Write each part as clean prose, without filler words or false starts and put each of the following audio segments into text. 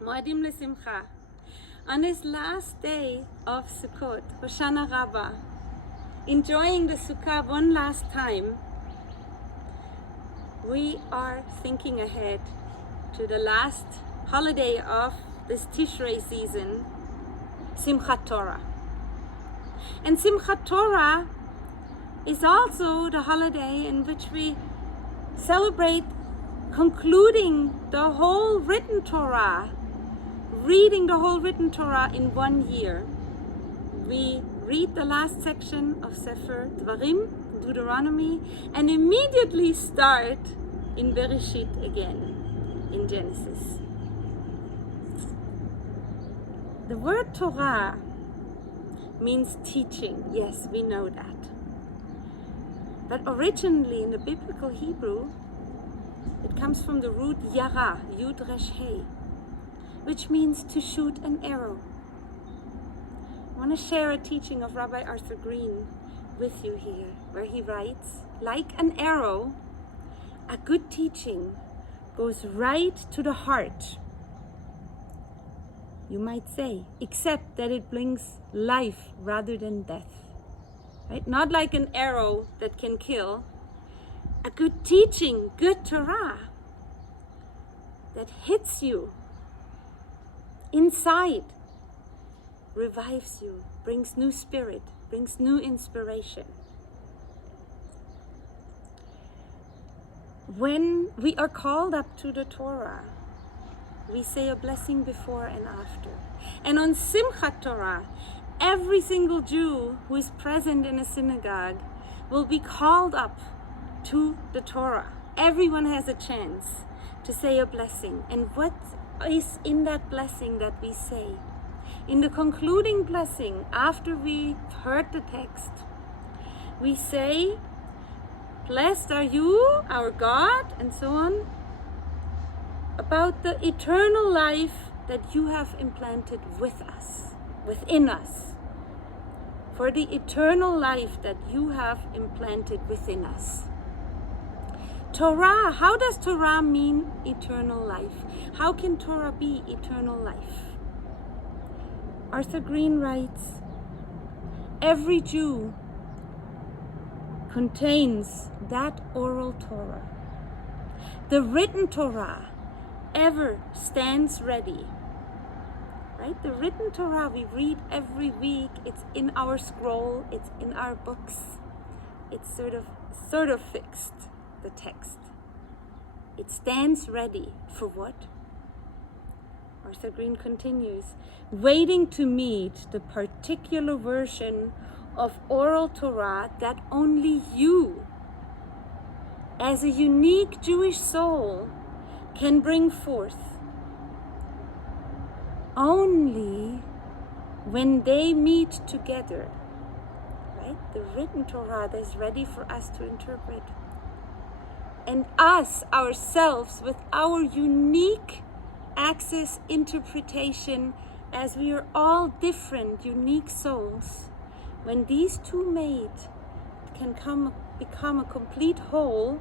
Moedim lesimcha. On this last day of Sukkot, Hoshana Rabbah, enjoying the Sukkah one last time, we are thinking ahead to the last holiday of this Tishrei season, Simchat Torah. And Simchat Torah is also the holiday in which we celebrate concluding the whole written Torah, reading the whole written Torah in 1 year. We read the last section of Sefer Dvarim, Deuteronomy, and immediately start in Bereshit again, in Genesis. The word Torah means teaching. Yes, we know that. But originally in the biblical Hebrew, it comes from the root yara, yud resh hey, which means to shoot an arrow. I want to share a teaching of Rabbi Arthur Green with you here, where he writes, like an arrow, a good teaching goes right to the heart, you might say, except that it brings life rather than death. Right? Not like an arrow that can kill. A good teaching, good Torah, that hits you inside, revives you, brings new spirit, brings new inspiration. When we are called up to the Torah, we say a blessing before and after. And on Simchat Torah, every single Jew who is present in a synagogue will be called up to the Torah. Everyone has a chance to say a blessing. And what is in that blessing that we say? In the concluding blessing, after we heard the text, we say, "Blessed are you, our God," and so on, about the eternal life that you have implanted with us, within us. For the eternal life that you have implanted within us. Torah, how does Torah mean eternal life? How can Torah be eternal life? Arthur Green writes, every Jew contains that oral Torah. The written Torah ever stands ready. Right? The written Torah we read every week, it's in our scroll, it's in our books. It's sort of fixed, the text. It stands ready for what? Arthur Green continues, waiting to meet the particular version of oral Torah that only you, as a unique Jewish soul, can bring forth. Only when they meet together, right? The written Torah that is ready for us to interpret. And us, ourselves, with our unique access interpretation, as we are all different, unique souls, when these two made can become a complete whole,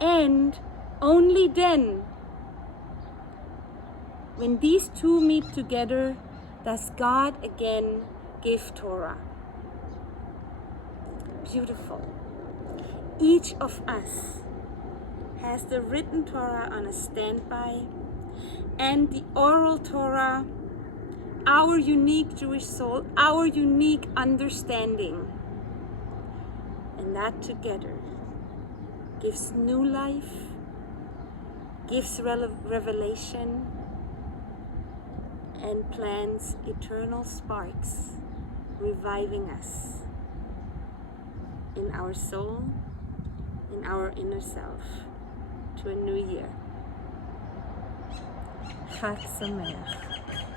and only then, when these two meet together, does God again give Torah. Beautiful. Each of us has the written Torah on a standby, and the oral Torah, our unique Jewish soul, our unique understanding. And that together gives new life, gives revelation, and plants eternal sparks, reviving us in our soul, in our inner self, to a new year. Chag Sameach.